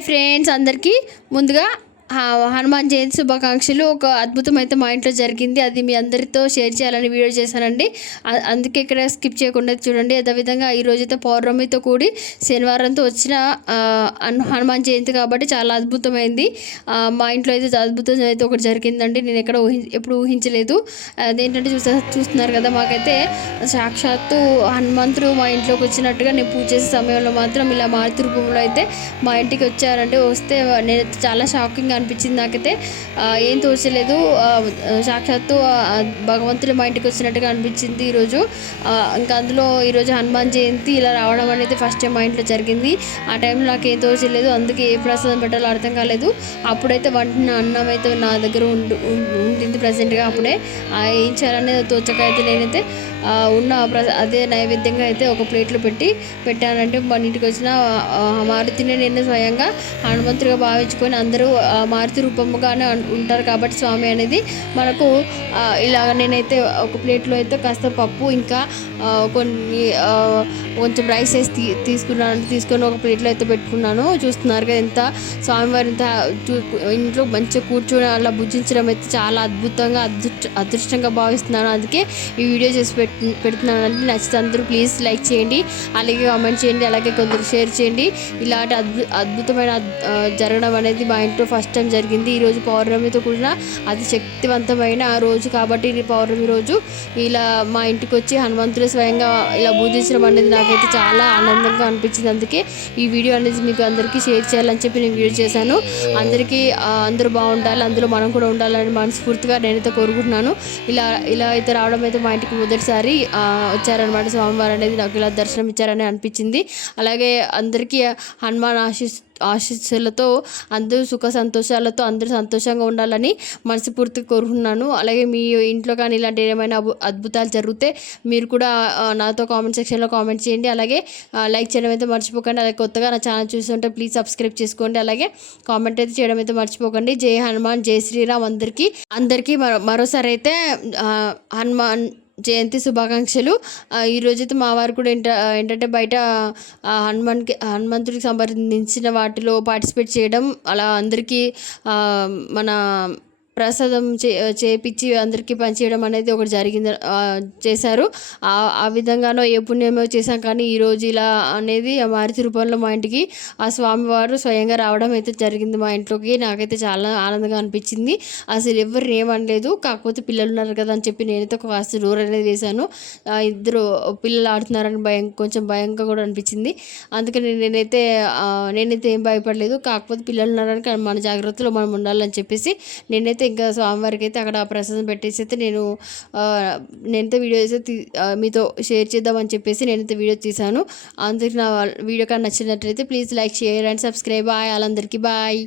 Hi friends అందరికీ ముందుగా హనుమాన్ జయంతి శుభాకాంక్షలు. ఒక అద్భుతం అయితే మా ఇంట్లో జరిగింది. అది మీ అందరితో షేర్ చేయాలని వీడియో చేశానండి. అందుకే ఇక్కడ స్కిప్ చేయకుండా చూడండి. అదేవిధంగా ఈ పౌర్ణమితో కూడి శనివారంతో వచ్చిన హనుమాన్ జయంతి కాబట్టి చాలా అద్భుతమైంది. మా ఇంట్లో అయితే అద్భుతం అయితే ఒకటి జరిగిందండి. నేను ఎక్కడ ఊహి ఎప్పుడు ఊహించలేదు. అదేంటంటే చూసా చూస్తున్నారు కదా మాకైతే సాక్షాత్తు హనుమంతుడు మా ఇంట్లోకి వచ్చినట్టుగా నేను పూజ చేసే సమయంలో మాత్రం ఇలా మారుతి రూపంలో అయితే మా ఇంటికి వచ్చారంటే వస్తే నేను చాలా షాకింగ్ అనిపించింది నాకైతే. ఏం తోచలేదు. సాక్షాత్తు భగవంతుడు మా ఇంటికి వచ్చినట్టుగా అనిపించింది ఈరోజు. ఇంకా అందులో ఈరోజు హనుమాన్ జయంతి ఇలా రావడం అనేది ఫస్ట్ టైం మా ఇంట్లో జరిగింది. ఆ టైంలో నాకు ఏం తోచలేదు. అందుకే ఏ ప్రసాదం పెట్టాలో అర్థం కాలేదు. అప్పుడైతే వంటిన అన్నం అయితే నా దగ్గర ఉండు ఉండింది ప్రజెంట్గా అప్పుడే. ఆ, ఏం చేయాలనేది తోచక అయితే నేనైతే ఆ, ఉన్న ప్ర- అదే నైవేద్యంగా అయితే ఒక ప్లేట్లో పెట్టి పెట్టానంటే మన ఇంటికి వచ్చిన మారుతిని నేను స్వయంగా హనుమంతుడిగా భావించుకొని అందరూ మారుతి రూపముగానే ఉంటారు కాబట్టి స్వామి అనేది మనకు ఆ, ఇలాగ నేనైతే ఒక ప్లేట్లో అయితే కాస్త పప్పు ఇంకా కొన్ని కొంచెం రైస్ వేసి తీ తీసుకున్నాను తీసుకొని ఒక ప్లేట్లో అయితే పెట్టుకున్నాను. చూస్తున్నారు కదా ఎంత స్వామివారి ఇంత చూ- ఇంట్లో మంచిగా కూర్చొని అలా భుజించడం అయితే చాలా అద్భుతంగా అదృష్ట అదృష్టంగా భావిస్తున్నాను. అందుకే ఈ వీడియో చేసి పెడుతున్నాను అంటే నచ్చితే అందరూ ప్లీజ్ లైక్ చేయండి. అలాగే కామెంట్ చేయండి. అలాగే కొందరు షేర్ చేయండి. ఇలాంటి అద్భు అద్భుతమైన జరగడం అనేది మా ఇంట్లో ఫస్ట్ టైం జరిగింది. ఈరోజు పౌర్ణమితో కూడిన అతి శక్తివంతమైన ఆ రోజు కాబట్టి ఈ పౌర్ణమి రోజు ఇలా మా ఇంటికి వచ్చి హనుమంతుడు స్వయంగా ఇలా పూజించడం అనేది నాకైతే చాలా ఆనందంగా అనిపించింది. అందుకే ఈ వీడియో అనేది మీకు అందరికీ షేర్ చేయాలని చెప్పి నేను వీడియో చేశాను. అందరికీ అందరూ బాగుండాలి అందులో మనం కూడా ఉండాలని మనస్ఫూర్తిగా నేనైతే కోరుకుంటున్నాను. ఇలా ఇలా అయితే రావడం అయితే మా ఇంటికి మొదటిసారి వచ్చారనమాట స్వామివారు అనేది నాకు ఇలా దర్శనం ఇచ్చారని అనిపించింది. అలాగే అందరికీ హనుమాన్ ఆశీస్ ఆశీస్సులతో అందరూ సుఖ సంతోషాలతో అందరూ సంతోషంగా ఉండాలని మనస్ఫూర్తిగా కోరుకున్నాను అలాగే మీ ఇంట్లో కానీ ఇలాంటి ఏమైనా అబు- అద్భుతాలు జరిగితే మీరు కూడా నాతో కామెంట్ సెక్షన్లో కామెంట్ చేయండి. అలాగే లైక్ చేయడం అయితే మర్చిపోకండి. అలాగే కొత్తగా నా ఛానల్ చూస్తుంటే ప్లీజ్ సబ్స్క్రైబ్ చేసుకోండి. అలాగే కామెంట్ అయితే చేయడం అయితే మర్చిపోకండి. జై హనుమాన్ జై శ్రీరామ్ అందరికీ అందరికీ మరో మరోసారి అయితే హనుమాన్ జయంతి శుభాకాంక్షలు. ఆ, ఈ మా వారు కూడా ఏంట ఏంటంటే బయట ఆ, హనుమాన్కి హనుమంతుడికి సంబంధించిన వాటిలో పార్టిసిపేట్ చేయడం అలా అందరికీ మన ప్రసాదం చే చేపించి అందరికీ పంచేయడం అనేది ఒకటి జరిగింది చేశారు. ఆ విధంగానో ఏ పుణ్యమో చేశాం కానీ ఈరోజు ఇలా అనేది ఆ మారుతి రూపంలో మా ఇంటికి ఆ స్వామివారు స్వయంగా రావడం అయితే జరిగింది మా ఇంట్లోకి. నాకైతే చాలా ఆనందంగా అనిపించింది. అసలు ఎవరు ఏమనలేదు. కాకపోతే పిల్లలు ఉన్నారు కదా అని చెప్పి నేనైతే ఒక కాస్త డోర్ అనేది వేశాను. ఇద్దరు పిల్లలు ఆడుతున్నారని భయం కొంచెం భయంగా కూడా అనిపించింది. అందుకని నేనైతే నేనైతే ఏం భయపడలేదు. కాకపోతే పిల్లలు ఉన్నారని కానీ మన జాగ్రత్తలో మనం ఉండాలని చెప్పేసి నేనైతే ఇంకా స్వామివారికి అయితే అక్కడ ప్రసాదం పెట్టేసి అయితే నేను నేనైతే వీడియో అయితే మీతో షేర్ చేద్దామని చెప్పేసి నేనైతే వీడియో తీశాను. అందరికి నా వీడియో కానీ నచ్చినట్లయితే please like share and subscribe. Bye వాళ్ళందరికీ బాయ్.